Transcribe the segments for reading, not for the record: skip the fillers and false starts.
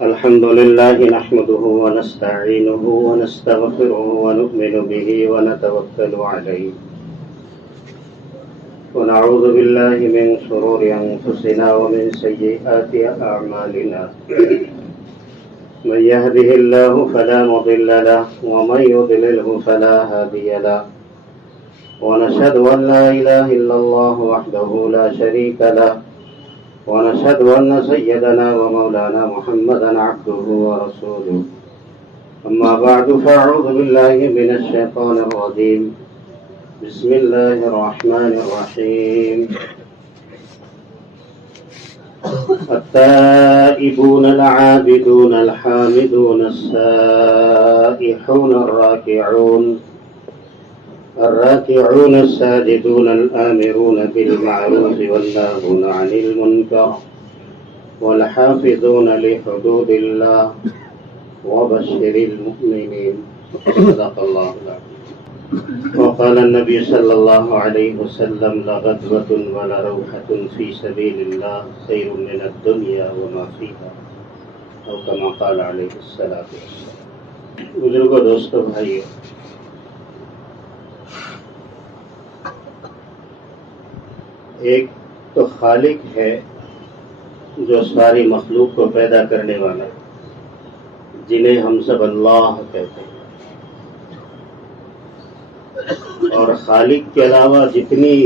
الحمد لله نحمده ونستعينه ونستغفره ونؤمن به ونتوكل عليه ونعوذ بالله من شرور أنفسنا ومن سيئات أعمالنا من يهده الله فلا مضل له ومن يضلله فلا هادي له ونشهد أن لا إله إلا الله وحده لا شريك له ونشهد أن سيدنا ومولانا محمدا عبده ورسوله أما بعد فأعوذ بالله من الشيطان الرجيم بسم الله الرحمن الرحيم التائبون العابدون الحامدون السائحون الراكعون الساجدون الآمرون بالمعروف والناهون عن المنكر والحافظون لحدود الله وبشر المؤمنين صدق الله العظيم. وقال النبي صلى الله عليه وسلم لغدوة ولروحة في سبيل الله خير من الدنيا وما فيها أو كما قال عليه الصلاة والسلام. بزرگوں، دوستوں، بھائیوں، ایک تو خالق ہے جو ساری مخلوق کو پیدا کرنے والا ہے، جنہیں ہم سب اللہ کہتے ہیں، اور خالق کے علاوہ جتنی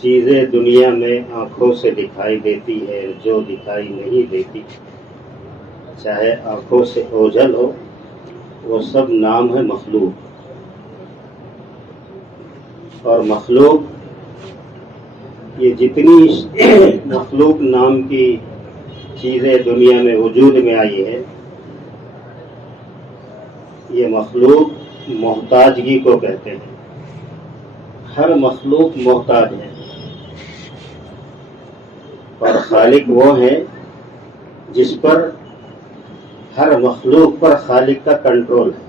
چیزیں دنیا میں آنکھوں سے دکھائی دیتی ہے، جو دکھائی نہیں دیتی، چاہے آنکھوں سے اوجھل ہو، وہ سب نام ہے مخلوق. اور مخلوق، یہ جتنی مخلوق نام کی چیزیں دنیا میں وجود میں آئی ہے، یہ مخلوق محتاجگی کو کہتے ہیں. ہر مخلوق محتاج ہے، اور خالق وہ ہے جس پر ہر مخلوق پر خالق کا کنٹرول ہے،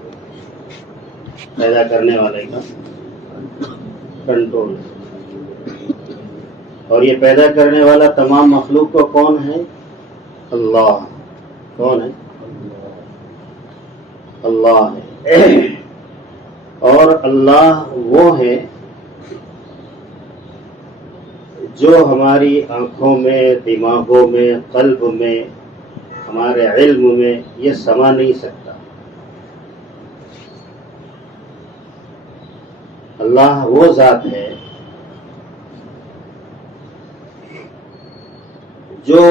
پیدا کرنے والے کا کنٹرول ہے. اور یہ پیدا کرنے والا تمام مخلوق کو کون ہے؟ اللہ. کون ہے؟ اللہ ہے. اور اللہ وہ ہے جو ہماری آنکھوں میں، دماغوں میں، قلب میں، ہمارے علم میں یہ سما نہیں سکتا. اللہ وہ ذات ہے جو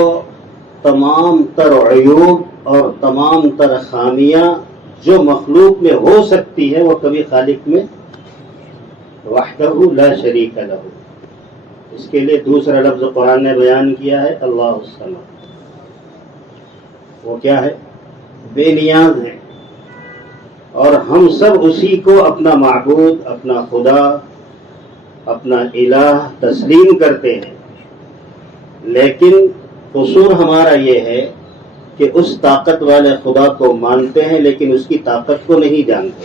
تمام تر عیوب اور تمام تر خامیاں جو مخلوق میں ہو سکتی ہے، وہ کبھی خالق میں وحدہ لا شریک لہ. اس کے لیے دوسرا لفظ قرآن نے بیان کیا ہے، اللہ الصمد. وہ کیا ہے؟ بے نیاز ہے. اور ہم سب اسی کو اپنا معبود، اپنا خدا، اپنا الہ تسلیم کرتے ہیں. لیکن قصور ہمارا یہ ہے کہ اس طاقت والے خدا کو مانتے ہیں لیکن اس کی طاقت کو نہیں جانتے.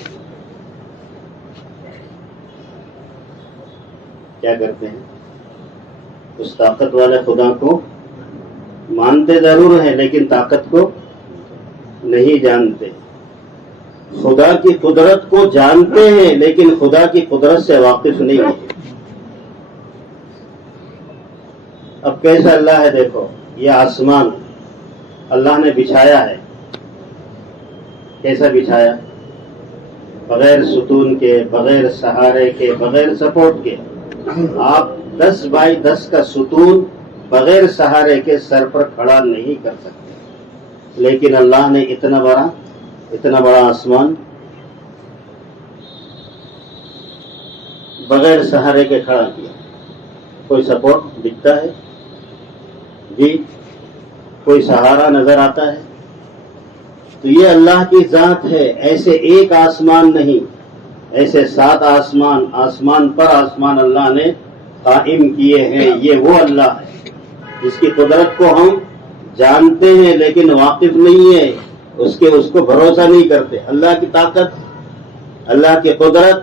کیا کرتے ہیں؟ اس طاقت والے خدا کو مانتے ضرور ہیں لیکن طاقت کو نہیں جانتے. خدا کی قدرت کو جانتے ہیں لیکن خدا کی قدرت سے واقف نہیں ہیں. اب کیسا اللہ ہے دیکھو. یہ آسمان اللہ نے بچھایا ہے. کیسا بچھایا؟ بغیر ستون کے، بغیر سہارے کے، بغیر سپورٹ کے. آپ 10 بائی 10 کا ستون بغیر سہارے کے سر پر کھڑا نہیں کر سکتے. لیکن اللہ نے اتنا بڑا آسمان بغیر سہارے کے کھڑا کیا. کوئی سپورٹ دکھتا ہے؟ جی کوئی سہارا نظر آتا ہے؟ تو یہ اللہ کی ذات ہے. ایسے ایک آسمان نہیں، ایسے 7 آسمان پر آسمان اللہ نے قائم کیے ہیں. یہ وہ اللہ ہے جس کی قدرت کو ہم جانتے ہیں لیکن واقف نہیں ہے، اس کو بھروسہ نہیں کرتے. اللہ کی طاقت، اللہ کی قدرت.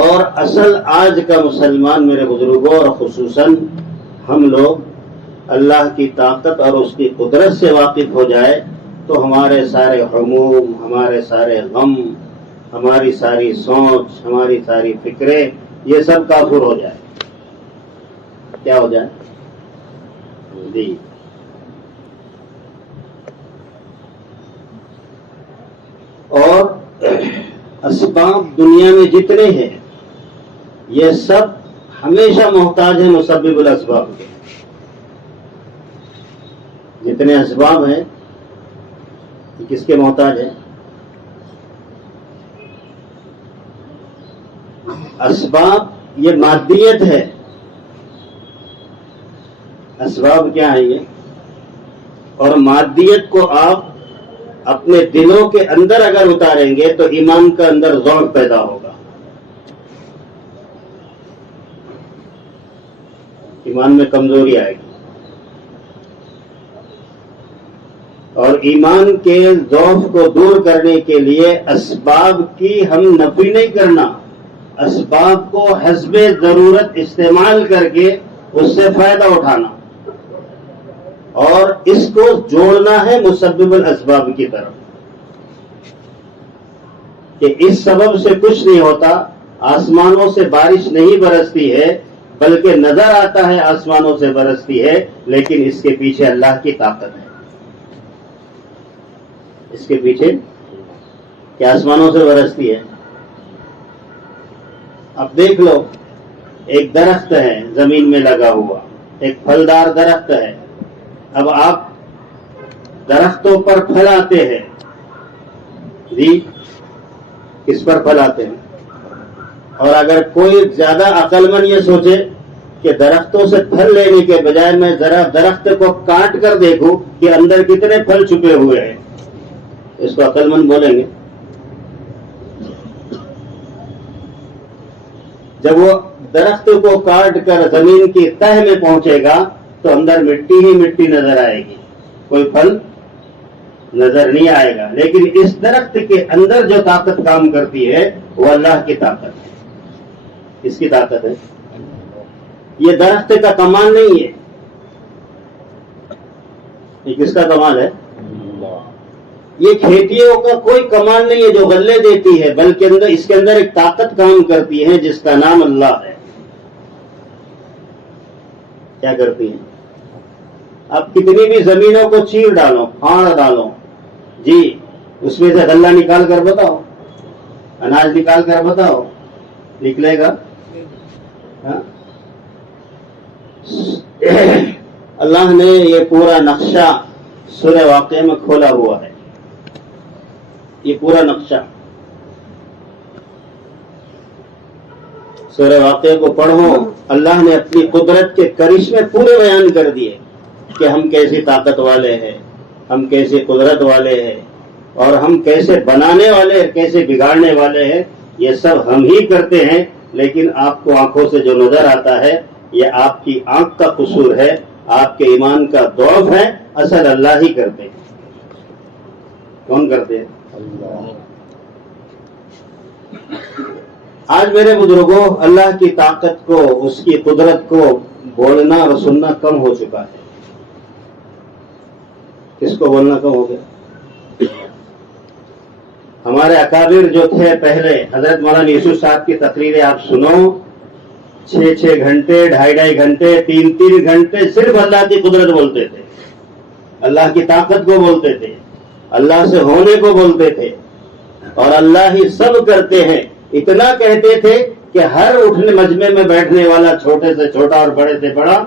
اور اصل آج کا مسلمان میرے بزرگوں اور خصوصاً ہم لوگ اللہ کی طاقت اور اس کی قدرت سے واقف ہو جائے تو ہمارے سارے ہموم، ہمارے سارے غم، ہماری ساری سوچ، ہماری ساری فکریں، یہ سب کافر ہو جائے. کیا ہو جائے؟ جی. اور اسباب دنیا میں جتنے ہیں یہ سب ہمیشہ محتاج ہیں مسبب الاسباب کے. جتنے اسباب ہیں یہ کس کے محتاج ہیں؟ اسباب یہ مادیت ہے. اسباب کیا ہے یہ؟ اور مادیت کو آپ اپنے دلوں کے اندر اگر اتاریں گے تو ایمان کا اندر ذوق پیدا ہوگا، ایمان میں کمزوری آئے گی. اور ایمان کے ضعف کو دور کرنے کے لیے اسباب کی ہم نفی نہیں کرنا، اسباب کو حسب ضرورت استعمال کر کے اس سے فائدہ اٹھانا، اور اس کو جوڑنا ہے مسبب الاسباب کی طرف کہ اس سبب سے کچھ نہیں ہوتا. آسمانوں سے بارش نہیں برستی ہے بلکہ نظر آتا ہے آسمانوں سے برستی ہے، لیکن اس کے پیچھے اللہ کی طاقت ہے. اس کے پیچھے کہ آسمانوں سے برستی ہے. اب دیکھ لو، ایک درخت ہے زمین میں لگا ہوا، ایک پھلدار درخت ہے. اب آپ درختوں پر پھل آتے ہیں، جی کس پر پھل آتے ہیں؟ اور اگر کوئی زیادہ عقل مند یہ سوچے کہ درختوں سے پھل لینے کے بجائے میں ذرا درخت کو کاٹ کر دیکھوں کہ اندر کتنے پھل چھپے ہوئے ہیں، اس کو عقل مند بولیں گے؟ جب وہ درخت کو کاٹ کر زمین کی تہ میں پہنچے گا تو اندر مٹی ہی مٹی نظر آئے گی، کوئی پھل نظر نہیں آئے گا. لیکن اس درخت کے اندر جو طاقت کام کرتی ہے وہ اللہ کی طاقت ہے. کس کی طاقت ہے؟ یہ درخت کا کمال نہیں ہے. یہ کس کا کمال ہے؟ یہ کھیتیوں کا کوئی کمال نہیں ہے جو غلے دیتی ہے، بلکہ اس کے اندر ایک طاقت کام کرتی ہے جس کا نام اللہ ہے. کیا کرتی ہے؟ اب کتنی بھی زمینوں کو چیر ڈالو، پھاڑ ڈالو، جی اس میں سے غلہ نکال کر بتاؤ، اناج نکال کر بتاؤ، نکلے گا؟ اللہ نے یہ پورا نقشہ سورہ واقعہ میں کھولا ہوا ہے. یہ پورا نقشہ سورہ واقعہ کو پڑھو، اللہ نے اپنی قدرت کے کرشمے پورے بیان کر دیے کہ ہم کیسی طاقت والے ہیں، ہم کیسے قدرت والے ہیں، اور ہم کیسے بنانے والے ہیں، کیسے بگاڑنے والے ہیں. یہ سب ہم ہی کرتے ہیں، لیکن آپ کو آنکھوں سے جو نظر آتا ہے یہ آپ کی آنکھ کا قصور ہے، آپ کے ایمان کا ضعف ہے. اصل اللہ ہی کرتے ہیں. کون کرتے ہیں؟ اللہ. آج میرے بزرگوں اللہ کی طاقت کو، اس کی قدرت کو بولنا اور سننا کم ہو چکا ہے. کس کو بولنا کم ہو گیا؟ ہمارے اکابر جو تھے پہلے، حضرت مولانا یوسف صاحب کی تقریریں آپ سنو، 6 گھنٹے، 2.5 گھنٹے، 3 گھنٹے صرف اللہ کی قدرت بولتے تھے، اللہ کی طاقت کو بولتے تھے، اللہ سے ہونے کو بولتے تھے، اور اللہ ہی سب کرتے ہیں. اتنا کہتے تھے کہ ہر اٹھنے مجمع میں بیٹھنے والا چھوٹے سے چھوٹا اور بڑے سے بڑا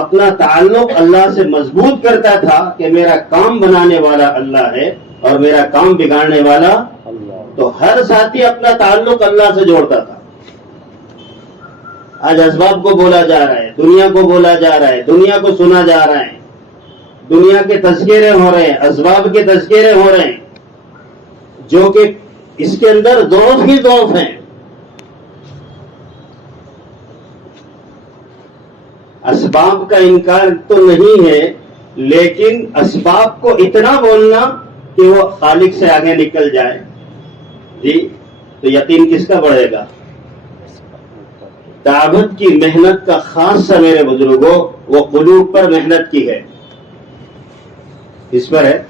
اپنا تعلق اللہ سے مضبوط کرتا تھا کہ میرا کام بنانے والا اللہ ہے اور میرا کام بگاڑنے والا اللہ. تو ہر ساتھی اپنا تعلق اللہ سے جوڑتا تھا. آج اسباب کو بولا جا رہا ہے، دنیا کو بولا جا رہا ہے، دنیا کو سنا جا رہا ہے، دنیا کے تذکرے ہو رہے ہیں، اسباب کے تذکرے ہو رہے ہیں، جو کہ اس کے اندر ضعف ہی ضعف ہیں. اسباب کا انکار تو نہیں ہے، لیکن اسباب کو اتنا بولنا کہ وہ خالق سے آگے نکل جائے، جی تو یقین کس کا بڑھے گا؟ دعوت کی محنت کا خاصہ میرے بزرگوں وہ قلوب پر محنت کی ہے. اس پر ہے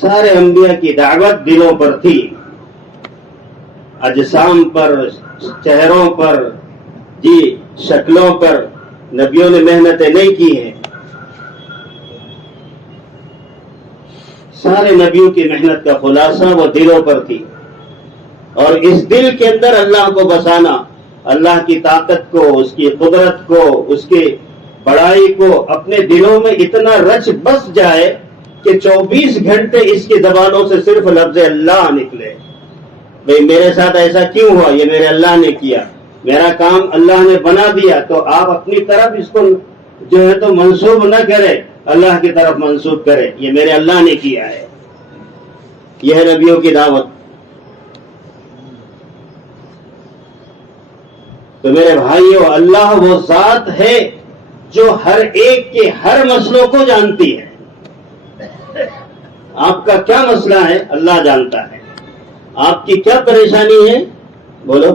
سارے انبیاء کی دعوت دلوں پر تھی، اجسام پر، چہروں پر، جی شکلوں پر نبیوں نے محنتیں نہیں کی ہیں. سارے نبیوں کی محنت کا خلاصہ وہ دلوں پر تھی، اور اس دل کے اندر اللہ کو بسانا، اللہ کی طاقت کو، اس کی قدرت کو، اس کی بڑائی کو اپنے دلوں میں اتنا رچ بس جائے کہ 24 گھنٹے اس کی زبانوں سے صرف لفظ اللہ نکلے. بھئی میرے ساتھ ایسا کیوں ہوا؟ یہ میرے اللہ نے کیا، میرا کام اللہ نے بنا دیا. تو آپ اپنی طرف اس کو جو ہے تو منسوب نہ کرے، اللہ کی طرف منسوب کرے، یہ میرے اللہ نے کیا ہے. یہ ہے نبیوں کی دعوت. تو میرے بھائیو، اللہ وہ ذات ہے جو ہر ایک کے ہر مسئلوں کو جانتی ہے. آپ کا کیا مسئلہ ہے اللہ جانتا ہے، آپ کی کیا پریشانی ہے بولو،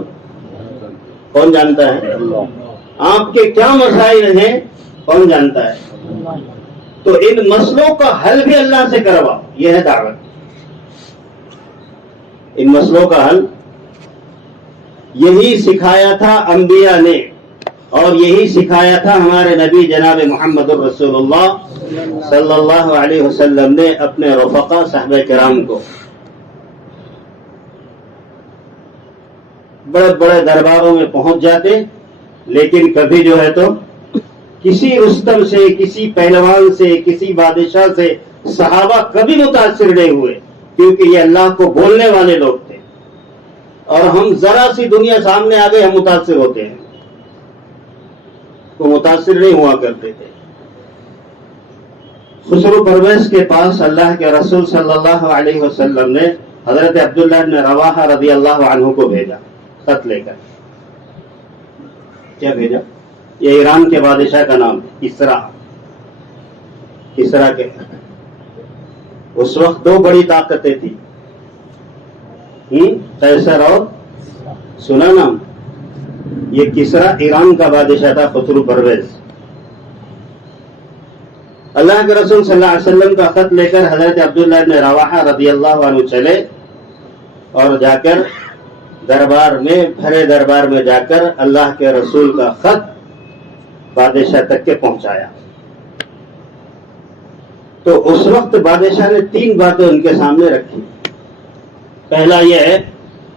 کون جانتا ہے؟ آپ کے کیا مسائل ہیں کون جانتا ہے؟ تو ان مسئلوں کا حل بھی اللہ سے کرواؤ، یہ ہے دعوت. ان مسئلوں کا حل یہی سکھایا تھا انبیاء نے، اور یہی سکھایا تھا ہمارے نبی جناب محمد الرسول اللہ صلی اللہ علیہ وسلم نے اپنے رفقا صحابہ کرام کو. بڑے بڑے درباروں میں پہنچ جاتے، لیکن کبھی جو ہے تو کسی رستم سے، کسی پہلوان سے، کسی بادشاہ سے صحابہ کبھی متاثر نہیں ہوئے، کیونکہ یہ اللہ کو بولنے والے لوگ تھے. اور ہم ذرا سی دنیا سامنے آ گئے ہم متاثر ہوتے ہیں، تو متاثر نہیں ہوا کرتے تھے. خسرو پرویز کے پاس اللہ کے رسول صلی اللہ علیہ وسلم نے حضرت عبداللہ بن رواحہ رضی اللہ عنہ کو بھیجا خط لے کر. کیا بھیجا؟ یہ ایران کے بادشاہ کا نام کسرا. کسرا کے اس وقت دو بڑی طاقتیں تھیں، قیصر اور سنا نام. یہ کسرا ایران کا بادشاہ تھا، خسرو پرویز. اللہ کے رسول صلی اللہ علیہ وسلم کا خط لے کر حضرت عبداللہ بن رواحہ رضی اللہ عنہ چلے، اور جا کر دربار میں، بھرے دربار میں جا کر اللہ کے رسول کا خط بادشاہ تک کے پہنچایا. تو اس وقت بادشاہ نے 3 باتیں ان کے سامنے رکھی. پہلا یہ ہے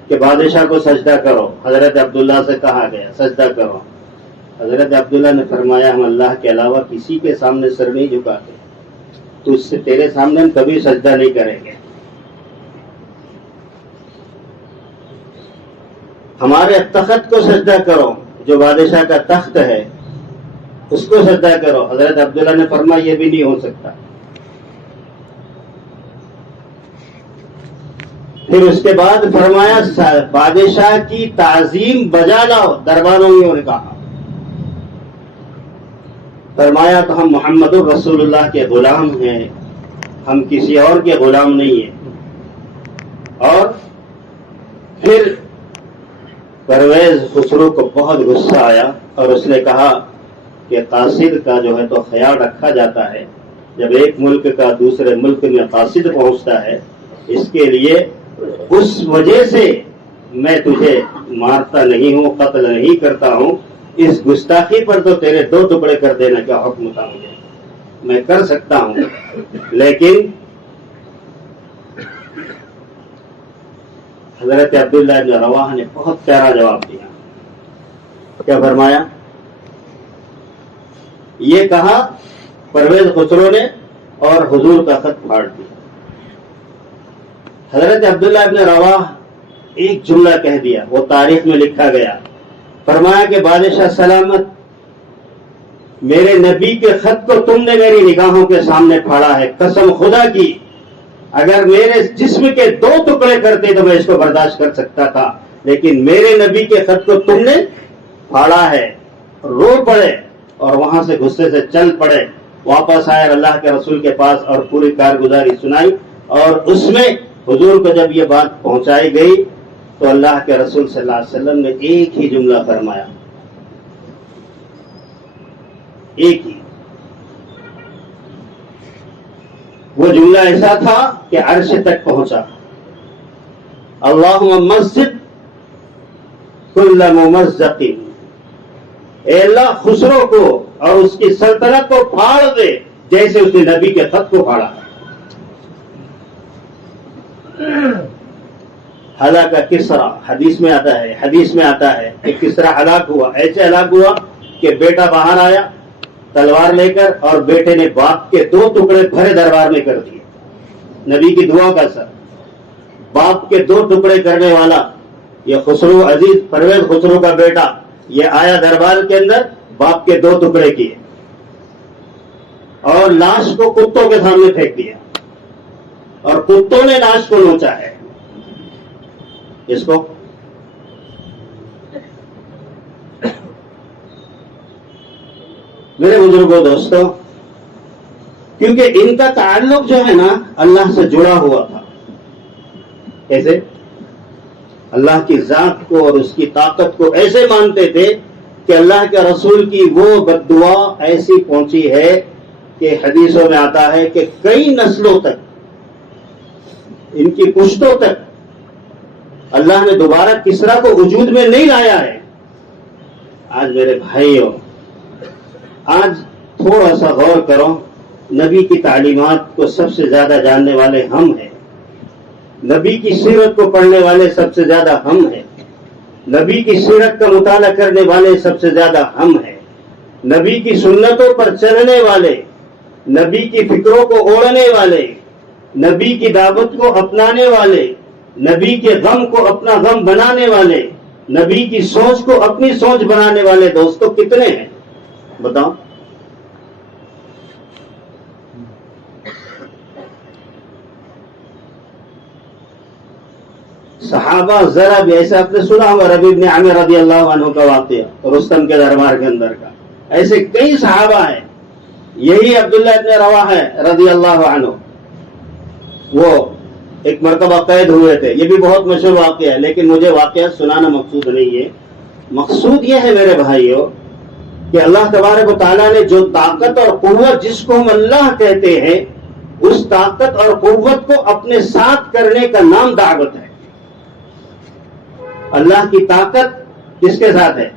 کہ بادشاہ کو سجدہ کرو. حضرت عبداللہ سے کہا گیا سجدہ کرو. حضرت عبداللہ نے فرمایا ہم اللہ کے علاوہ کسی کے سامنے سر نہیں جھکاتے، تو اس سے تیرے سامنے ہم کبھی سجدہ نہیں کریں گے. ہمارے تخت کو سجدہ کرو، جو بادشاہ کا تخت ہے اس کو سجدہ کرو. حضرت عبداللہ نے فرمایا یہ بھی نہیں ہو سکتا. پھر اس کے بعد فرمایا بادشاہ کی تعظیم بجا لاؤ. درباروں میں کہا، فرمایا تو ہم محمد الرسول اللہ کے غلام ہیں، ہم کسی اور کے غلام نہیں ہیں. اور پھر پرویز خسرو کو بہت غصہ آیا، اور اس نے کہا کہ قاصد کا جو ہے تو خیال رکھا جاتا ہے. جب ایک ملک کا دوسرے ملک میں قاصد پہنچتا ہے، اس کے لیے اس وجہ سے میں تجھے مارتا نہیں ہوں، قتل نہیں کرتا ہوں. اس گستاخی پر تو تیرے 2 ٹکڑے کر دینے کا حکم تھا مجھے، میں کر سکتا ہوں. لیکن حضرت عبداللہ بن رواحہ نے بہت پیارا جواب دیا. کیا فرمایا؟ یہ کہا پرویز خسرو نے، اور حضور کا خط پھاڑ دیا. حضرت عبداللہ بن رواحہ ایک جملہ کہہ دیا، وہ تاریخ میں لکھا گیا. فرمایا کہ بادشاہ سلامت، میرے نبی کے خط کو تم نے میری نگاہوں کے سامنے پھاڑا ہے. قسم خدا کی اگر میرے جسم کے 2 ٹکڑے کرتے تو میں اس کو برداشت کر سکتا تھا، لیکن میرے نبی کے خط کو تم نے پھاڑا ہے. رو پڑے اور وہاں سے غصے سے چل پڑے. واپس آئے اللہ کے رسول کے پاس اور پوری کارگزاری سنائی. اور اس میں حضور کو جب یہ بات پہنچائی گئی تو اللہ کے رسول صلی اللہ علیہ وسلم نے ایک ہی جملہ فرمایا، ایک ہی. وہ جملہ ایسا تھا کہ عرش تک پہنچا. اللہم مسجد کل ممزق، اے اللہ خسرو کو اور اس کی سلطنت کو پھاڑ دے جیسے اس نے نبی کے خط کو پھاڑا. ہلاک کسرا، حدیث میں آتا ہے کہ کسرا ہلاک ہوا، ایسے ہلاک ہوا کہ بیٹا باہر آیا تلوار لے کر اور بیٹے نے باپ کے 2 ٹکڑے بھرے دربار میں کر دیے. نبی کی دعا کا اثر، باپ کے 2 ٹکڑے کرنے والا یہ خسرو، عزیز پرویز خسرو کا بیٹا، یہ آیا دربار کے اندر، باپ کے 2 ٹکڑے کیے اور لاش کو کتوں کے سامنے پھینک دیا اور کتوں نے لاش کو نوچا ہے. اس کو میرے بزرگوں دوستوں، کیونکہ ان کا تعلق جو ہے نا اللہ سے جڑا ہوا تھا. کیسے؟ اللہ کی ذات کو اور اس کی طاقت کو ایسے مانتے تھے کہ اللہ کے رسول کی وہ بد دعا ایسی پہنچی ہے کہ حدیثوں میں آتا ہے کہ کئی نسلوں تک، ان کی پشتوں تک اللہ نے دوبارہ کسرا کو وجود میں نہیں لایا ہے. آج میرے بھائیوں، آج تھوڑا سا غور کرو، نبی کی تعلیمات کو سب سے زیادہ جاننے والے ہم ہیں، نبی کی سیرت کو پڑھنے والے سب سے زیادہ ہم ہیں، نبی کی سیرت کا مطالعہ کرنے والے سب سے زیادہ ہم ہیں، نبی کی سنتوں پر چلنے والے، نبی کی فکروں کو اوڑھنے والے، نبی کی دعوت کو اپنانے والے، نبی کے غم کو اپنا غم بنانے والے، نبی کی سوچ کو اپنی سوچ بنانے والے دوستوں کتنے ہیں؟ بتاؤ. صحابہ ذرا بھی ایسے آپ نے سنا ہوگا، ربیع بن عامر رضی اللہ عنہ کا واقعہ رستم کے دربار کے اندر کا، ایسے کئی صحابہ ہیں. یہی عبداللہ ابن رواحہ رضی اللہ عنہ، وہ ایک مرتبہ قید ہوئے تھے. یہ بھی بہت مشہور واقعہ ہے، لیکن مجھے واقعہ سنانا مقصود نہیں ہے. مقصود یہ ہے میرے بھائیوں کہ اللہ تبارک و تعالیٰ نے جو طاقت اور قوت جس کو ہم اللہ کہتے ہیں، اس طاقت اور قوت کو اپنے ساتھ کرنے کا نام دعوت ہے. اللہ کی طاقت کس کے ساتھ ہے؟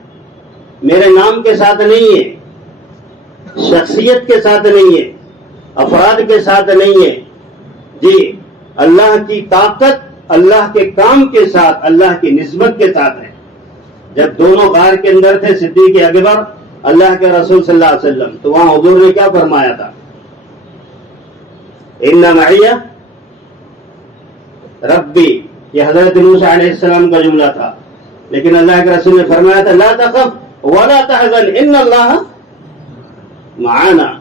میرے نام کے ساتھ نہیں ہے، شخصیت کے ساتھ نہیں ہے، افراد کے ساتھ نہیں ہے. جی، اللہ کی طاقت اللہ کے کام کے ساتھ، اللہ کی نسبت کے ساتھ ہے. جب دونوں غار کے اندر تھے صدیق اکبر، اللہ کے رسول صلی اللہ علیہ وسلم، تو وہاں حضور نے کیا فرمایا تھا؟ ان معی ربی، یہ حضرت موسیٰ علیہ السلام کا جملہ تھا، لیکن اللہ کے رسول نے فرمایا تھا لا تخف ولا تحزن ان اللہ معنا.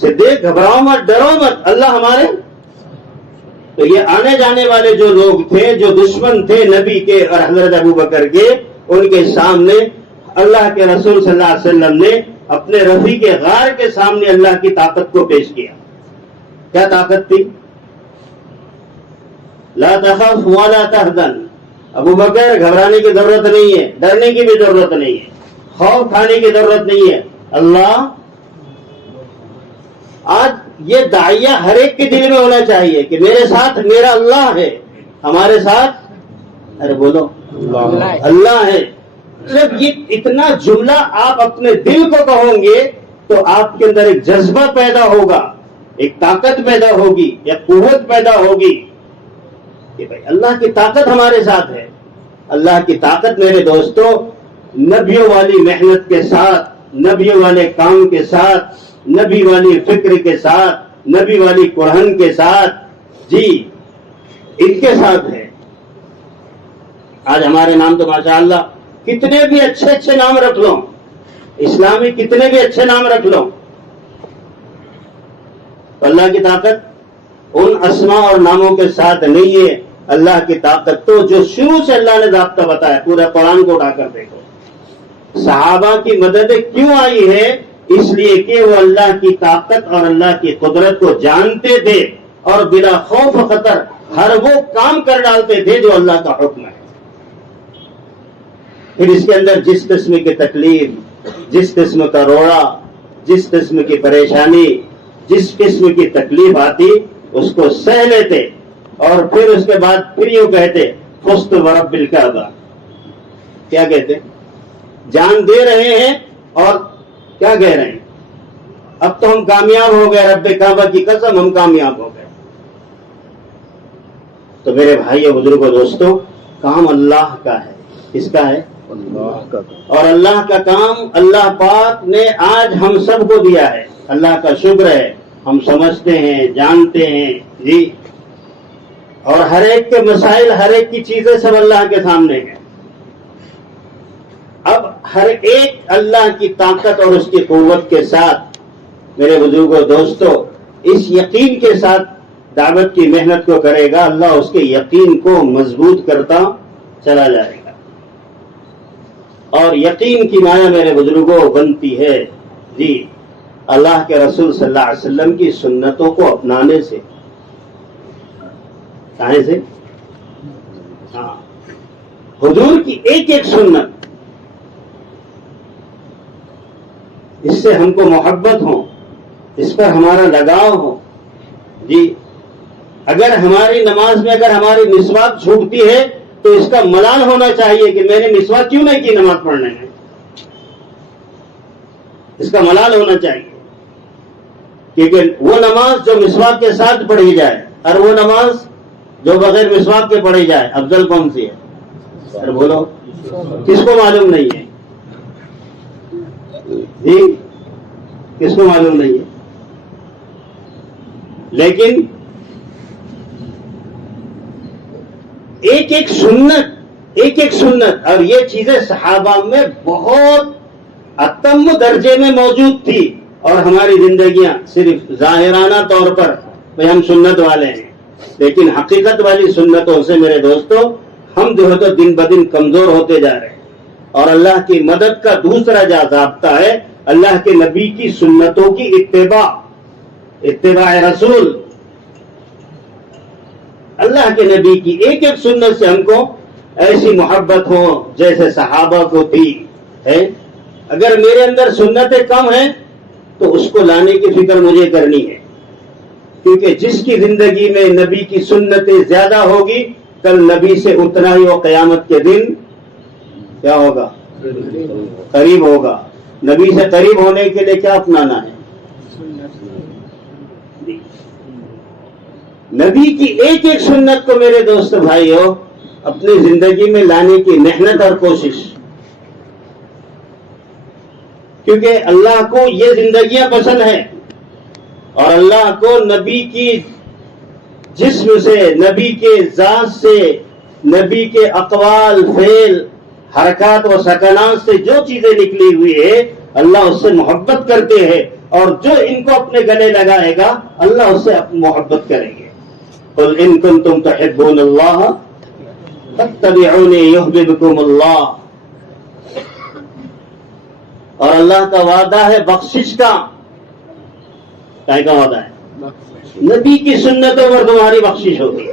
صدیق گھبراؤ مت، ڈرو مت، اللہ ہمارے. تو یہ آنے جانے والے جو لوگ تھے، جو دشمن تھے نبی کے اور حضرت ابو بکر کے، ان کے سامنے اللہ کے رسول صلی اللہ علیہ وسلم نے اپنے رفیق غار کے سامنے اللہ کی طاقت کو پیش کیا. کیا طاقت تھی؟ لا تخف ولا تحزن. ابو بکر گھبرانے کی ضرورت نہیں ہے، ڈرنے کی بھی ضرورت نہیں ہے، خوف کھانے کی ضرورت نہیں ہے. اللہ، آج یہ داعیہ ہر ایک کے دل میں ہونا چاہیے کہ میرے ساتھ میرا اللہ ہے، ہمارے ساتھ ارے بولو اللہ ہے. جب یہ اتنا جملہ آپ اپنے دل کو کہوں گے تو آپ کے اندر ایک جذبہ پیدا ہوگا، ایک طاقت پیدا ہوگی، ایک قوت پیدا ہوگی کہ بھائی اللہ کی طاقت ہمارے ساتھ ہے. اللہ کی طاقت میرے دوستوں نبیوں والی محنت کے ساتھ، نبیوں والے کام کے ساتھ، نبی والی فکر کے ساتھ، نبی والی قرآن کے ساتھ، جی ان کے ساتھ ہے. آج ہمارے نام تو ماشاءاللہ کتنے بھی اچھے اچھے نام رکھ لو، اسلامی کتنے بھی اچھے نام رکھ لو، اللہ کی طاقت ان اسماء اور ناموں کے ساتھ نہیں ہے. اللہ کی طاقت تو جو شروع سے اللہ نے ضابطہ بتایا، پورے قرآن کو اٹھا کر دیکھو. صحابہ کی مدد کیوں آئی ہے؟ اس لیے کہ وہ اللہ کی طاقت اور اللہ کی قدرت کو جانتے تھے اور بلا خوف و خطر ہر وہ کام کر ڈالتے تھے جو اللہ کا حکم ہے. پھر اس کے اندر جس قسم کی تکلیف، جس قسم کا روڑا، جس قسم کی پریشانی، جس قسم کی تکلیف آتی اس کو سہ لیتے اور پھر اس کے بعد پھر یوں کہتے فزت ورب الکعبہ. کیا کہتے؟ جان دے رہے ہیں اور کیا کہہ رہے ہیں؟ اب تو ہم کامیاب ہو گئے، رب کعبہ کی قسم ہم کامیاب ہو گئے. تو میرے بھائیو بزرگوں دوستو، کام اللہ کا ہے. کس کا ہے؟ اللہ کا. اور اللہ کا کام اللہ پاک نے آج ہم سب کو دیا ہے. اللہ کا شکر ہے، ہم سمجھتے ہیں، جانتے ہیں جی. اور ہر ایک کے مسائل، ہر ایک کی چیزیں سب اللہ کے سامنے ہیں. اب ہر ایک اللہ کی طاقت اور اس کی قوت کے ساتھ میرے بزرگوں دوستو اس یقین کے ساتھ دعوت کی محنت کو کرے گا، اللہ اس کے یقین کو مضبوط کرتا چلا جائے گا. اور یقین کی مایا میرے بزرگوں بنتی ہے جی اللہ کے رسول صلی اللہ علیہ وسلم کی سنتوں کو اپنانے سے. کہاں سے؟ ہاں، حضور کی ایک ایک سنت، اس سے ہم کو محبت ہو، اس پر ہمارا لگاؤ ہو جی. اگر ہماری نماز میں اگر ہماری مسواک چھوٹتی ہے تو اس کا ملال ہونا چاہیے کہ میں نے مسواک کیوں نہیں کی نماز پڑھنے میں. اس کا ملال ہونا چاہیے، کیونکہ وہ نماز جو مسواک کے ساتھ پڑھی جائے اور وہ نماز جو بغیر مسواک کے پڑھی جائے افضل کون سی ہے؟ سر بولو، کس کو معلوم نہیں ہے جی؟ کس کو معلوم نہیں ہے؟ لیکن ایک ایک سنت اور یہ چیزیں صحابہ میں بہت اتم درجے میں موجود تھی. اور ہماری زندگیاں صرف ظاہرانہ طور پر بھئی ہم سنت والے ہیں، لیکن حقیقت والی سنتوں سے میرے دوستو ہم جو ہے تو دن بدن کمزور ہوتے جا رہے ہیں. اور اللہ کی مدد کا دوسرا ضابطہ ہے اللہ کے نبی کی سنتوں کی اتباع رسول. اللہ کے نبی کی ایک ایک سنت سے ہم کو ایسی محبت ہو جیسے صحابہ کو تھی ہے. اگر میرے اندر سنتیں کم ہیں تو اس کو لانے کی فکر مجھے کرنی ہے، کیونکہ جس کی زندگی میں نبی کی سنتیں زیادہ ہوگی کل نبی سے اتنا ہی وہ قیامت کے دن کیا ہوگا؟ قریب ہوگا. نبی سے قریب ہونے کے لیے کیا اپنانا ہے؟ نبی کی ایک ایک سنت کو میرے دوست بھائیو اپنی زندگی میں لانے کی محنت اور کوشش، کیونکہ اللہ کو یہ زندگیاں پسند ہیں اور اللہ کو نبی کی جسم سے، نبی کے ذات سے، نبی کے اقوال، فعل، حرکات و سکنات سے جو چیزیں نکلی ہوئی ہے اللہ اس سے محبت کرتے ہیں. اور جو ان کو اپنے گلے لگائے گا اللہ اس سے محبت کریں گے. قل ان کنتم تحبون اللہ فاتبعونی یحببکم اللہ. اور اللہ کا وعدہ ہے بخشش کا. کیا وعدہ ہے؟ نبی کی سنتوں پر تمہاری بخشش ہوگی.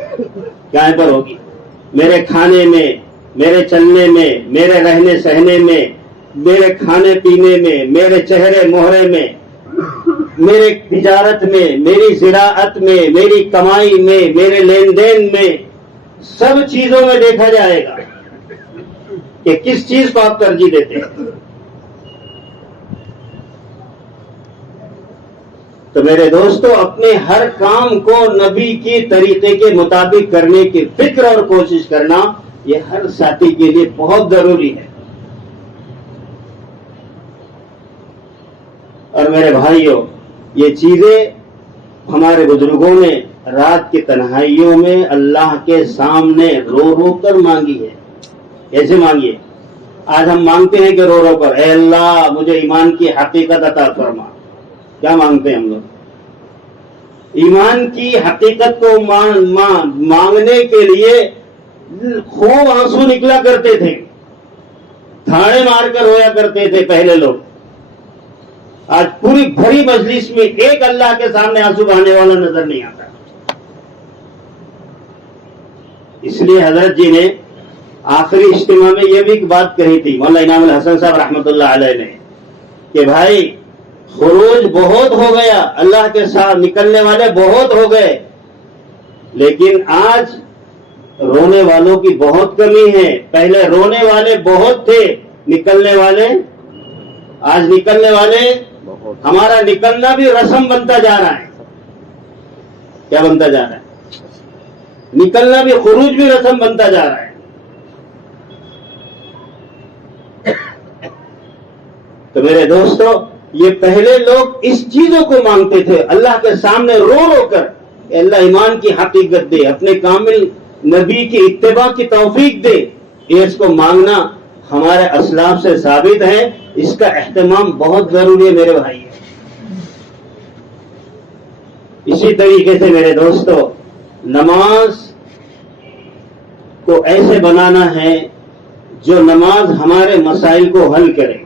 کیا پر ہوگی؟ میرے کھانے میں، میرے چلنے میں، میرے رہنے سہنے میں، میرے کھانے پینے میں، میرے چہرے مہرے میں، میرے تجارت میں، میری زراعت میں، میری کمائی میں، میرے لین دین میں، سب چیزوں میں دیکھا جائے گا کہ کس چیز کو آپ ترجیح دیتے ہیں. تو میرے دوستو اپنے ہر کام کو نبی کی طریقے کے مطابق کرنے کی فکر اور کوشش کرنا یہ ہر ساتھی کے لیے بہت ضروری ہے. اور میرے بھائیوں یہ چیزیں ہمارے بزرگوں نے رات کی تنہائیوں میں اللہ کے سامنے رو رو کر مانگی ہے. کیسے مانگی ہے؟ آج ہم مانگتے ہیں کہ رو رو کر اے اللہ مجھے ایمان کی حقیقت عطا فرما. کیا مانگتے ہیں ہم لوگ؟ ایمان کی حقیقت کو مانگنے کے لیے خوب آنسو نکلا کرتے تھے، تھاڑے مار کر رویا کرتے تھے پہلے لوگ. آج پوری بھری مجلس میں ایک اللہ کے سامنے آنسو بہانے والا نظر نہیں آتا. اس لیے حضرت جی نے آخری اجتماع میں یہ بھی ایک بات کہی تھی، مولانا انعام الحسن صاحب رحمۃ اللہ علیہ نے، کہ بھائی خروج بہت ہو گیا، اللہ کے ساتھ نکلنے والے بہت ہو گئے، لیکن آج رونے والوں کی بہت کمی ہے۔ پہلے رونے والے بہت تھے، نکلنے والے آج نکلنے والے ہمارا نکلنا بھی رسم بنتا جا رہا ہے۔ کیا بنتا جا رہا ہے؟ نکلنا بھی، خروج بھی رسم بنتا جا رہا ہے۔ تو میرے دوستو، یہ پہلے لوگ اس چیزوں کو مانگتے تھے اللہ کے سامنے رو رو کر کہ اللہ ایمان کی حقیقت دے، اپنے کامل نبی کی اتباع کی توفیق دے۔ یہ اس کو مانگنا ہمارے اسلاف سے ثابت ہے، اس کا اہتمام بہت ضروری ہے میرے بھائی۔ اسی طریقے سے میرے دوستو، نماز کو ایسے بنانا ہے جو نماز ہمارے مسائل کو حل کرے۔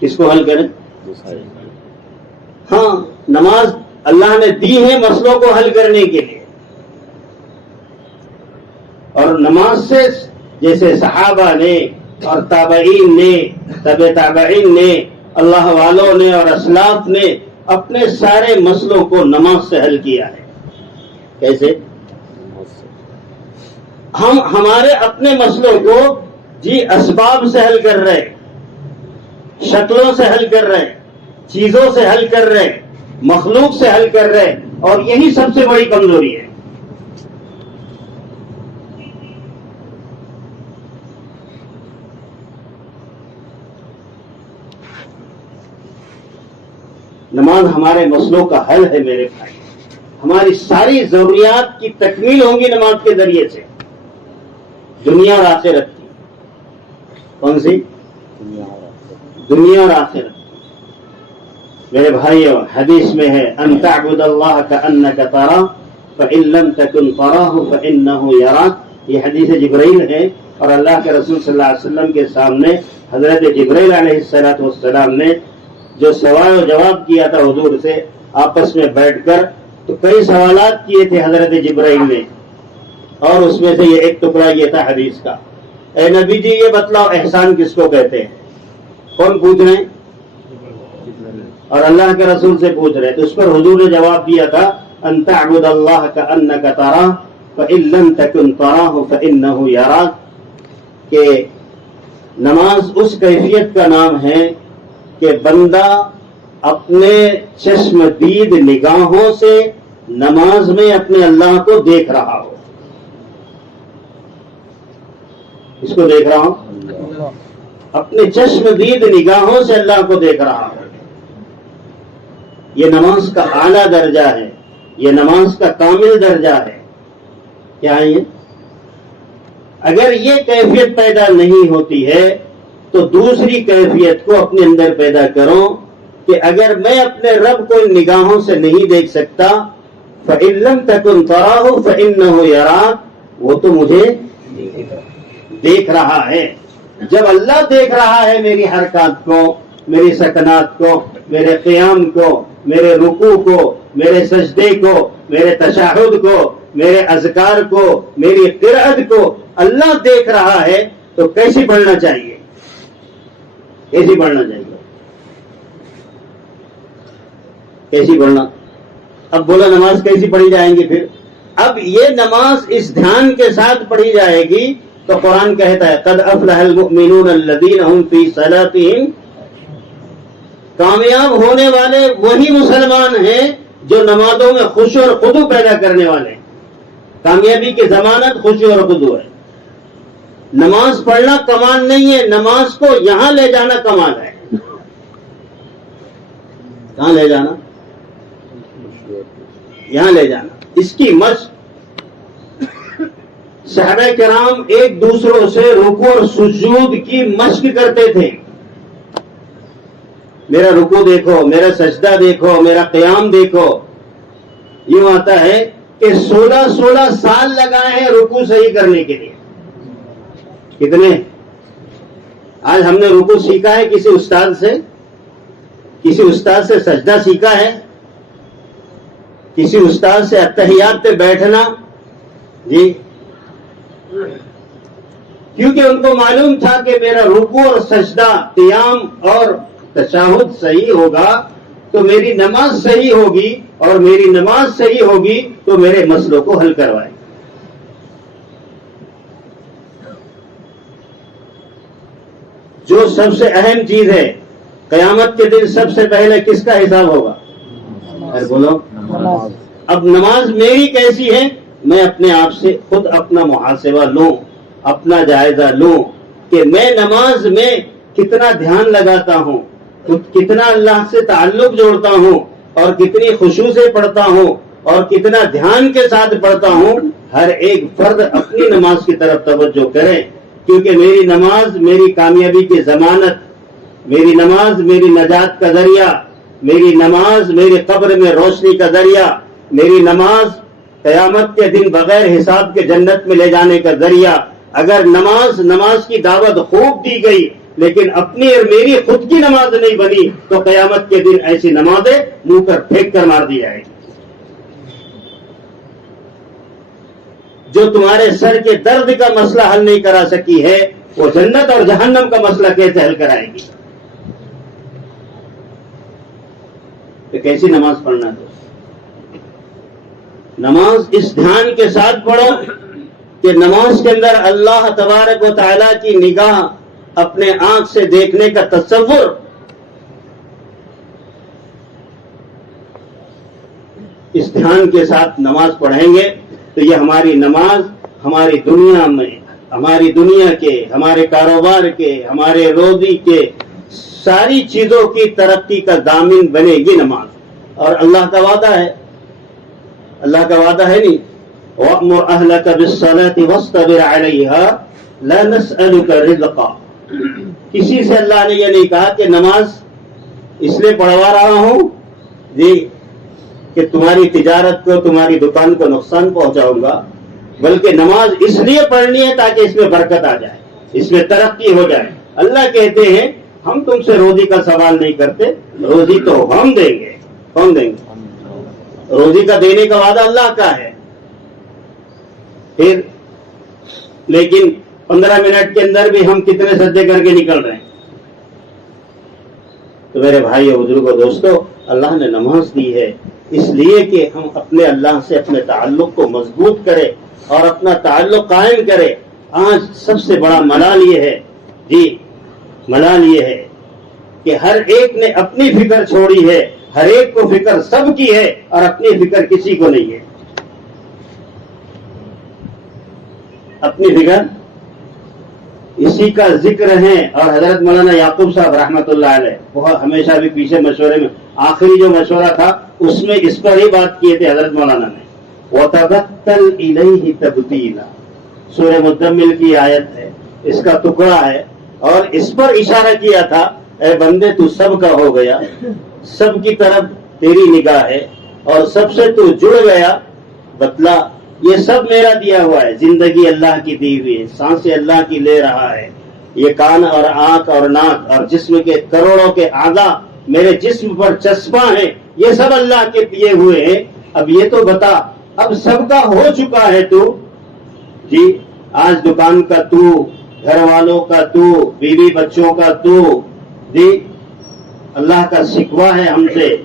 کس کو حل کرے؟ ہاں، نماز اللہ نے دی ہے مسئلوں کو حل کرنے کے لیے، اور نماز سے جیسے صحابہ نے اور تابعین نے، تبع تابعین نے، اللہ والوں نے اور اسلاف نے اپنے سارے مسئلوں کو نماز سے حل کیا ہے۔ کیسے؟ ہم ہمارے اپنے مسئلوں کو اسباب سے حل کر رہے، شکلوں سے حل کر رہے، چیزوں سے حل کر رہے، مخلوق سے حل کر رہے، اور یہی سب سے بڑی کمزوری ہے۔ نماز ہمارے مسئلوں کا حل ہے میرے بھائی، ہماری ساری ضروریات کی تکمیل ہوں گی نماز کے ذریعے سے، دنیا اور آخرت کی۔ کون سی؟ دنیا اور آخرت۔ میرے بھائیو، حدیث میں ہے ان تعبد اللہ کأنک تراہ فإن لم تکن تراہ فإنہ یراک۔ یہ حدیث جبرائیل ہے، اور اللہ کے رسول صلی اللہ علیہ وسلم کے سامنے حضرت جبرائیل علیہ السلام نے جو سوال و جواب کیا تھا حضور سے آپس میں بیٹھ کر، تو کئی سوالات کیے تھے حضرت جبرائیل نے، اور اس میں سے یہ ایک ٹکڑا یہ تھا حدیث کا، اے نبی جی یہ بتلاؤ احسان کس کو کہتے ہیں؟ کون پوچھ رہے ہیں؟ اور اللہ کے رسول سے پوچھ رہے، تو اس پر حضور نے جواب دیا تھا ان تعبد اللہ کأنک تراہ فإن لم تکن تراہ فإنہ یراک، کہ نماز اس کیفیت کا نام ہے کہ بندہ اپنے چشم دید نگاہوں سے نماز میں اپنے اللہ کو دیکھ رہا ہو۔ اس کو دیکھ رہا ہوں، اپنے چشم دید نگاہوں سے اللہ کو دیکھ رہا ہو۔ یہ نماز کا اعلیٰ درجہ ہے، یہ نماز کا کامل درجہ ہے۔ کیا ہے یہ؟ اگر یہ کیفیت پیدا نہیں ہوتی ہے تو دوسری کیفیت کو اپنے اندر پیدا کرو کہ اگر میں اپنے رب کو ان نگاہوں سے نہیں دیکھ سکتا، فإن لم تکن تراہ فإنہ یراک، وہ تو مجھے دیکھ رہا ہے۔ جب اللہ دیکھ رہا ہے میری حرکات کو، میری سکنات کو، میرے قیام کو، میرے رکوع کو، میرے سجدے کو، میرے تشہد کو، میرے اذکار کو، میری قرأت کو اللہ دیکھ رہا ہے، تو کیسی پڑھنا چاہیے؟ کیسی پڑھنا چاہیے؟ کیسی پڑھنا؟ اب بولا نماز کیسی پڑھی جائیں گی پھر؟ اب یہ نماز اس دھیان کے ساتھ پڑھی جائے گی تو قرآن کہتا ہے قد افلح المؤمنون الذین هم فی صلاتهم، کامیاب ہونے والے وہی مسلمان ہیں جو نمازوں میں خشوع اور خضوع پیدا کرنے والے ہیں۔ کامیابی کی ضمانت خشوع اور خضوع ہے۔ نماز پڑھنا کمال نہیں ہے، نماز کو یہاں لے جانا کمال ہے۔ کہاں لے جانا؟ یہاں لے جانا، اس کی مشق۔ صحابہ کرام ایک دوسروں سے رکوع اور سجود کی مشق کرتے تھے۔ میرا رکوع دیکھو، میرا سجدہ دیکھو، میرا قیام دیکھو۔ یوں آتا ہے کہ 16 سال لگائے ہیں رکوع صحیح کرنے کے لیے۔ کتنے؟ آج ہم نے رکوع سیکھا ہے کسی استاد سے؟ کسی استاد سے سجدہ سیکھا ہے؟ کسی استاد سے اتحیات پہ بیٹھنا؟ جی کیونکہ ان کو معلوم تھا کہ میرا رکوع اور سجدہ، قیام اور تشہد صحیح ہوگا تو میری نماز صحیح ہوگی، اور میری نماز صحیح ہوگی تو میرے مسئلوں کو حل کروائے گی۔ جو سب سے اہم چیز ہے، قیامت کے دن سب سے پہلے کس کا حساب ہوگا؟ بولو۔ اب نماز میری کیسی ہے، میں اپنے آپ سے خود اپنا محاسبہ لوں، اپنا جائزہ لوں کہ میں نماز میں کتنا دھیان لگاتا ہوں، کتنا اللہ سے تعلق جوڑتا ہوں، اور کتنی خشوع سے پڑھتا ہوں، اور کتنا دھیان کے ساتھ پڑھتا ہوں۔ ہر ایک فرد اپنی نماز کی طرف توجہ کرے، کیونکہ میری نماز میری کامیابی کی ضمانت، میری نماز میری نجات کا ذریعہ، میری نماز میری قبر میں روشنی کا ذریعہ، میری نماز قیامت کے دن بغیر حساب کے جنت میں لے جانے کا ذریعہ۔ اگر نماز کی دعوت خوب دی گئی لیکن اپنی اور میری خود کی نماز نہیں بنی تو قیامت کے دن ایسی نمازیں منہ پر پھینک کر مار دی جائے گی۔ جو تمہارے سر کے درد کا مسئلہ حل نہیں کرا سکی ہے، وہ جنت اور جہنم کا مسئلہ کیسے حل کرائے گی؟ تو کیسی نماز پڑھنا ہے؟ نماز اس دھیان کے ساتھ پڑھو کہ نماز کے اندر اللہ تبارک و تعالیٰ کی نگاہ، اپنے آنکھ سے دیکھنے کا تصور، اس دھیان کے ساتھ نماز پڑھیں گے تو یہ ہماری نماز ہماری دنیا میں، ہماری دنیا کے، ہمارے کاروبار کے، ہمارے روزی کے، ساری چیزوں کی ترقی کا ضامن بنے گی نماز۔ اور اللہ کا وعدہ ہے، اللہ کا وعدہ ہے نہیں، وَأْمُرْ أَهْلَكَ بِالصَّلَاةِ وَاصْطَبِرْ عَلَيْهَا لَا نَسْأَلُكَ رِزْقًا۔ کسی سے اللہ نے یہ نہیں کہا کہ نماز اس لیے پڑھوا رہا ہوں جی کہ تمہاری تجارت کو، تمہاری دکان کو نقصان پہنچاؤں گا، بلکہ نماز اس لیے پڑھنی ہے تاکہ اس میں برکت آ جائے، اس میں ترقی ہو جائے۔ اللہ کہتے ہیں ہم تم سے روزی کا سوال نہیں کرتے، روزی تو ہم دیں گے۔ کون دیں گے؟ روزی کا دینے کا وعدہ اللہ کا ہے۔ پھر لیکن 15 منٹ کے اندر بھی ہم کتنے سجدے کر کے نکل رہے ہیں۔ تو میرے بھائی اور بزرگوں دوستو، اللہ نے نماز دی ہے اس لیے کہ ہم اپنے اللہ سے اپنے تعلق کو مضبوط کریں اور اپنا تعلق قائم کریں۔ آج سب سے بڑا ملال یہ ہے جی، ملال یہ ہے کہ ہر ایک نے اپنی فکر چھوڑی ہے، ہر ایک کو فکر سب کی ہے اور اپنی فکر کسی کو نہیں ہے۔ اپنی فکر اسی کا ذکر ہے۔ اور حضرت مولانا یعقوب صاحب رحمۃ اللہ علیہ وہ ہمیشہ بھی پیچھے مشورے میں، آخری جو مشورہ تھا اس میں اس پر ہی بات کیے تھے حضرت مولانا نے، وَتَبَتَّلْ إِلَيْهِ تَبْتِيلًا، سورہ مزمل کی آیت ہے، اس کا ٹکڑا ہے، اور اس پر اشارہ کیا تھا اے بندے تو سب کا ہو گیا، سب کی طرف تیری نگاہ ہے اور سب سے تو جڑ گیا، بتلا یہ سب میرا دیا ہوا ہے، زندگی اللہ کی دی ہوئی ہے، سانسیں اللہ کی لے رہا ہے، یہ کان اور آنکھ اور ناک اور جسم کے کروڑوں کے اعضاء میرے جسم پر چسپاں ہیں، یہ سب اللہ کے دیے ہوئے ہیں۔ اب یہ تو بتا، اب سب کا ہو چکا ہے تو جی، آج دکان کا تو، گھر والوں کا تو، بیوی بچوں کا تو جی، اللہ کا شکوہ ہے ہم سے،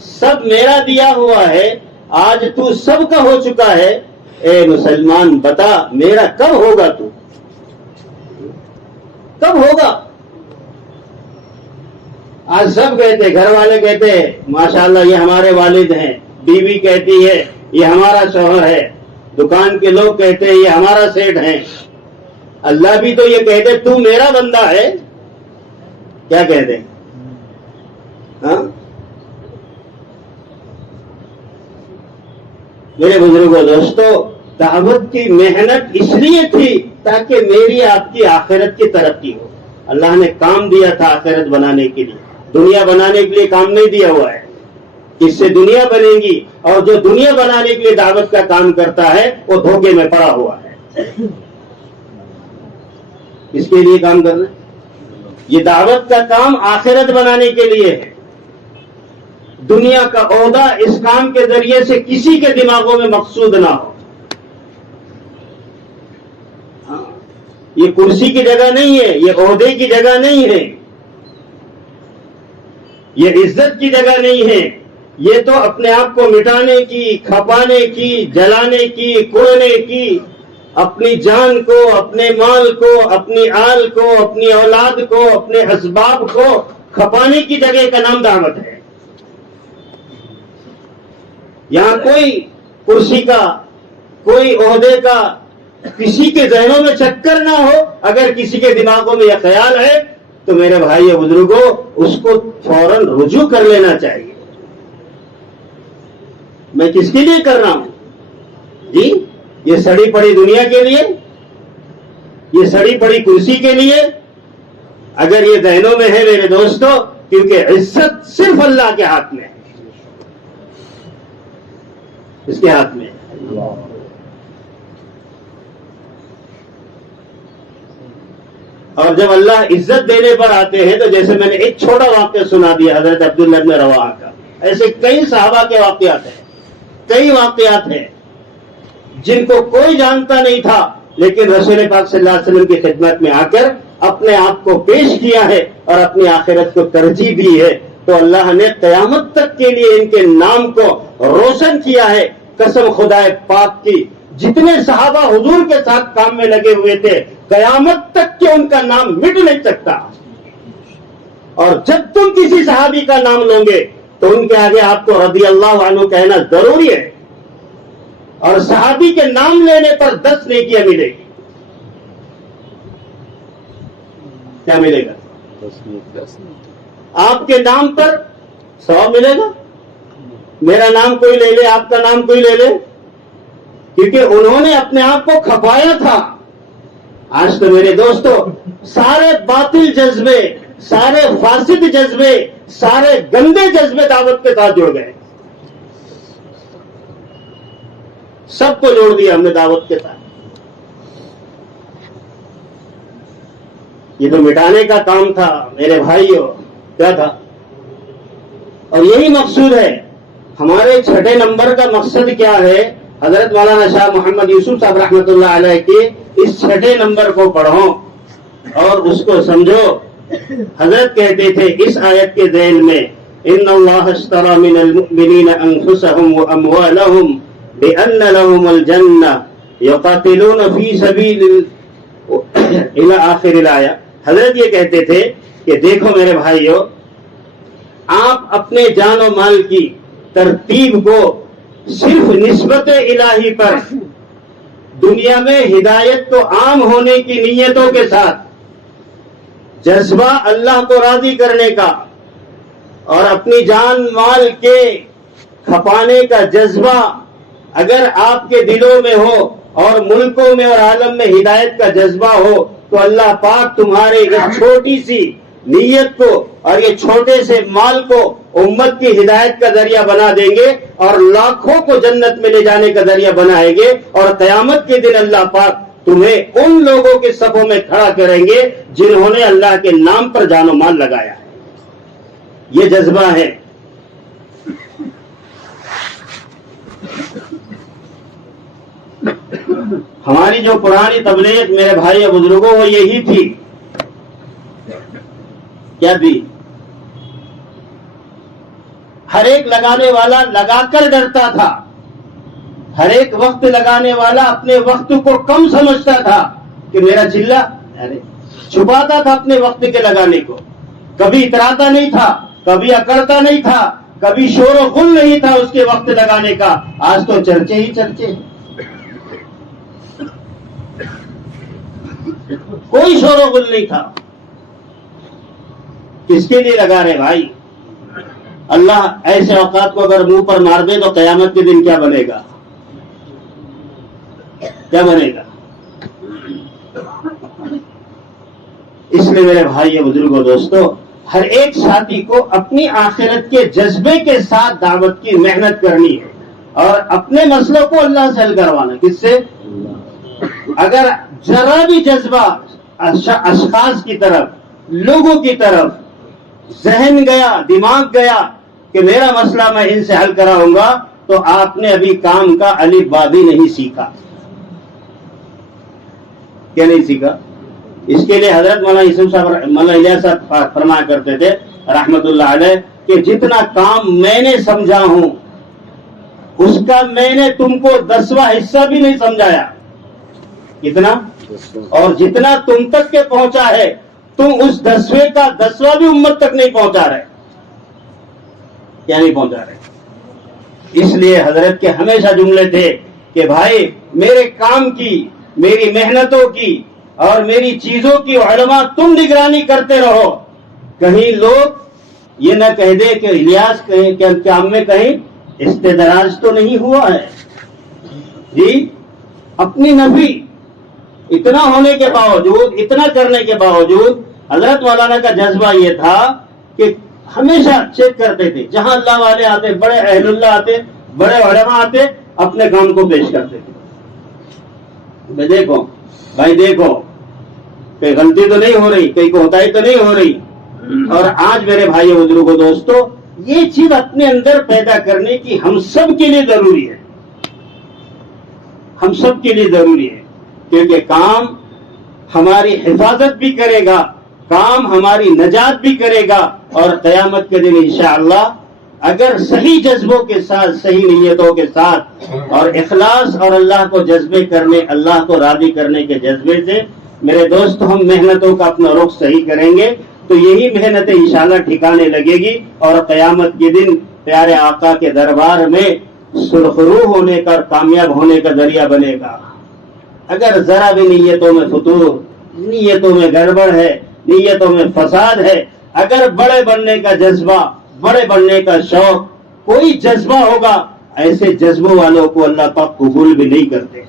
سب میرا دیا ہوا ہے، آج تو سب کا ہو چکا ہے، اے مسلمان بتا میرا کب ہوگا؟ تو کب ہوگا؟ آج سب کہتے، گھر والے کہتے ماشاءاللہ یہ ہمارے والد ہیں، بیوی کہتی ہے یہ ہمارا شوہر ہے، دکان کے لوگ کہتے ہیں یہ ہمارا سیٹ ہے، اللہ بھی تو یہ کہتے تو میرا بندہ ہے، کیا کہتے ہیں؟ ہاں میرے بزرگوں دوستو، دعوت کی محنت اس لیے تھی تاکہ میری آپ کی آخرت کی ترقی ہو۔ اللہ نے کام دیا تھا آخرت بنانے کے لیے، دنیا بنانے کے لیے کام نہیں دیا ہوا ہے۔ اس سے دنیا بنے گی، اور جو دنیا بنانے کے لیے دعوت کا کام کرتا ہے وہ دھوکے میں پڑا ہوا ہے۔ اس کے لیے کام کرنا، یہ دعوت کا کام آخرت بنانے کے لیے ہے۔ دنیا کا عہدہ اس کام کے ذریعے سے کسی کے دماغوں میں مقصود نہ ہو۔ یہ کرسی کی جگہ نہیں ہے، یہ عہدے کی جگہ نہیں ہے، یہ عزت کی جگہ نہیں ہے، یہ تو اپنے آپ کو مٹانے کی، کھپانے کی، جلانے کی، کوڑنے کی، اپنی جان کو، اپنے مال کو، اپنی آل کو، اپنی اولاد کو، اپنے اسباب کو کھپانے کی جگہ کا نام دعوت ہے۔ یہاں کوئی کرسی کا، کوئی عہدے کا کسی کے ذہنوں میں چکر نہ ہو۔ اگر کسی کے دماغوں میں یہ خیال ہے تو میرے بھائی اور بزرگوں اس کو فوراً رجوع کر لینا چاہیے۔ میں کس کے لیے کر رہا ہوں جی؟ یہ سڑی پڑی دنیا کے لیے؟ یہ سڑی پڑی کرسی کے لیے؟ اگر یہ ذہنوں میں ہے میرے دوستو، کیونکہ عزت صرف اللہ کے ہاتھ میں ہے، اس کے ہاتھ میں ہے۔ اور جب اللہ عزت دینے پر آتے ہیں تو جیسے میں نے ایک چھوٹا واقعہ سنا دیا حضرت عبداللہ بن رواحہ کا، ایسے کئی صحابہ کے واقعات ہیں، کئی واقعات ہیں جن کو کوئی جانتا نہیں تھا، لیکن رسول پاک صلی اللہ علیہ وسلم کی خدمت میں آ کر اپنے آپ کو پیش کیا ہے اور اپنی آخرت کو ترجیح دی ہے، تو اللہ نے قیامت تک کے لیے ان کے نام کو روشن کیا ہے۔ قسم خدا پاک کی، جتنے صحابہ حضور کے ساتھ کام میں لگے ہوئے تھے، قیامت تک کے ان کا نام مٹ نہیں سکتا۔ اور جب تم کسی صحابی کا نام لو گے تو ان کے آگے آپ کو رضی اللہ عنہ کہنا ضروری ہے، اور صحابی کے نام لینے پر 10 نیکیاں ملے گی۔ کیا ملے گا؟ آپ کے نام پر 100 ملے گا۔ میرا نام کوئی لے لے، آپ کا نام کوئی لے لے، کیونکہ انہوں نے اپنے آپ کو کھپایا تھا۔ آج تو میرے دوستو سارے باطل جذبے، سارے فاسد جذبے، سارے گندے جذبے دعوت کے ساتھ جڑ گئے، سب کو جوڑ دیا ہم نے دعوت کے ساتھ۔ یہ تو مٹانے کا کام تھا میرے بھائیوں، کیا تھا؟ اور یہی مقصود ہے۔ ہمارے چھٹے نمبر کا مقصد کیا ہے؟ حضرت مولانا شاہ محمد یوسف صاحب رحمۃ اللہ علیہ کے اس چھٹے نمبر کو پڑھو اور اس کو سمجھو۔ حضرت کہتے تھے اس آیت کے ذیل میں، ان اللہ اشتری من المؤمنین انفسهم واموالهم بان لهم الجنہ یقاتلون فی سبیل الی آخر الآیہ۔ حضرت یہ کہتے تھے کہ دیکھو میرے بھائیو، آپ اپنے جان و مال کی ترتیب کو صرف نسبت الہی پر، دنیا میں ہدایت کو عام ہونے کی نیتوں کے ساتھ، جذبہ اللہ کو راضی کرنے کا اور اپنی جان مال کے کھپانے کا جذبہ اگر آپ کے دلوں میں ہو اور ملکوں میں اور عالم میں ہدایت کا جذبہ ہو، تو اللہ پاک تمہارے اس چھوٹی سی نیت کو اور یہ چھوٹے سے مال کو امت کی ہدایت کا ذریعہ بنا دیں گے اور لاکھوں کو جنت میں لے جانے کا ذریعہ بنائیں گے، اور قیامت کے دن اللہ پاک تمہیں ان لوگوں کے صفوں میں کھڑا کریں گے جنہوں نے اللہ کے نام پر جان و مال لگایا ہے۔ یہ جذبہ ہے۔ ہماری جو پرانی تبلیغ میرے بھائی اور بزرگوں وہ یہی تھی۔ کیا تھی؟ ہر ایک لگانے والا لگا کر ڈرتا تھا، ہر ایک وقت لگانے والا اپنے وقت کو کم سمجھتا تھا کہ میرا چلہ، چھپاتا تھا اپنے وقت کے لگانے کو، کبھی اتراتا نہیں تھا، کبھی اکڑتا نہیں تھا، کبھی شور و غل نہیں تھا اس کے وقت لگانے کا۔ آج تو چرچے ہی چرچے، کوئی شور و غل نہیں تھا۔ کس کے لیے لگا رہے بھائی؟ اللہ ایسے اوقات کو اگر منہ پر مار دے تو قیامت کے دن کیا بنے گا؟ کیا بنے گا؟ اس لیے میرے بھائی بزرگوں دوستو، ہر ایک ساتھی کو اپنی آخرت کے جذبے کے ساتھ دعوت کی محنت کرنی ہے اور اپنے مسئلوں کو اللہ سے حل کروانا۔ کس سے؟ اگر ذرا بھی جذبہ اشخاص کی طرف، لوگوں کی طرف ذہن گیا، دماغ گیا کہ میرا مسئلہ میں ان سے حل کراؤں گا، تو آپ نے ابھی کام کا الف با بھی نہیں سیکھا۔ کیا نہیں سیکھا؟ اس کے لیے حضرت مولانا یوسف صاحب مولانا الیاس صاحب فرمایا کرتے تھے رحمت اللہ علیہ کہ جتنا کام میں نے سمجھا ہوں اس کا میں نے تم کو 10واں حصہ بھی نہیں سمجھایا. کتنا؟ اور جتنا تم تک کے پہنچا ہے تم اس 10ویں کا 10واں بھی امت تک نہیں پہنچا رہے. کیا نہیں پہنچا رہے؟ اس لیے حضرت کے ہمیشہ جملے تھے کہ بھائی میرے کام کی، میری محنتوں کی اور میری چیزوں کی علماء تم نگرانی کرتے رہو. کہیں لوگ یہ نہ کہہ دے کہ الیاس کے کام میں کہیں استدراج تو نہیں ہوا ہے. جی اپنی نفی اتنا ہونے کے باوجود، اتنا کرنے کے باوجود حضرت مولانا کا جذبہ یہ تھا کہ ہمیشہ چیک کرتے تھے جہاں اللہ والے آتے، بڑے اہل اللہ آتے، بڑے علماء آتے، اپنے کام کو پیش کرتے تھے. دیکھو بھائی، دیکھو کہیں غلطی تو نہیں ہو رہی، کہیں کوتاہی تو نہیں ہو رہی. اور آج میرے بھائی بزرگوں دوستو، یہ چیز اپنے اندر پیدا کرنے کی ہم سب کے لیے ضروری ہے. ہم سب کے لیے ضروری ہے، کیونکہ کام ہماری حفاظت بھی کرے گا، کام ہماری نجات بھی کرے گا، اور قیامت کے دن انشاءاللہ اگر صحیح جذبوں کے ساتھ، صحیح نیتوں کے ساتھ اور اخلاص اور اللہ کو جذبے کرنے، اللہ کو راضی کرنے کے جذبے سے میرے دوست ہم محنتوں کا اپنا رخ صحیح کریں گے تو یہی محنتیں انشاءاللہ ٹھکانے لگے گی اور قیامت کے دن پیارے آقا کے دربار میں سرخرو ہونے کا اور کامیاب ہونے کا ذریعہ بنے گا. اگر ذرا بھی نیتوں میں فتور، نیتوں میں گڑبڑ ہے، نیتوں میں فساد ہے، اگر بڑے بننے کا جذبہ، بڑے بننے کا شوق، کوئی جذبہ ہوگا، ایسے جذبوں والوں کو اللہ پاک قبول بھی نہیں کرتے.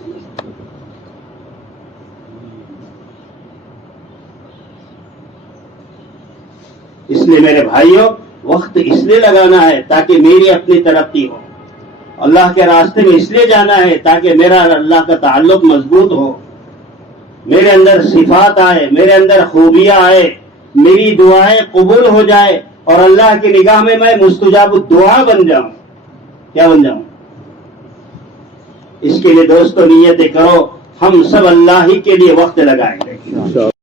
اس لیے میرے بھائیوں، وقت اس لیے لگانا ہے تاکہ میری اپنی ترقی ہو، اللہ کے راستے میں اس لیے جانا ہے تاکہ میرا اللہ کا تعلق مضبوط ہو، میرے اندر صفات آئے، میرے اندر خوبیاں آئے، میری دعائیں قبول ہو جائے اور اللہ کی نگاہ میں مستجاب الدعا بن جاؤں. کیا بن جاؤں؟ اس کے لیے دوستو نیتیں کرو، ہم سب اللہ ہی کے لیے وقت لگائیں گے.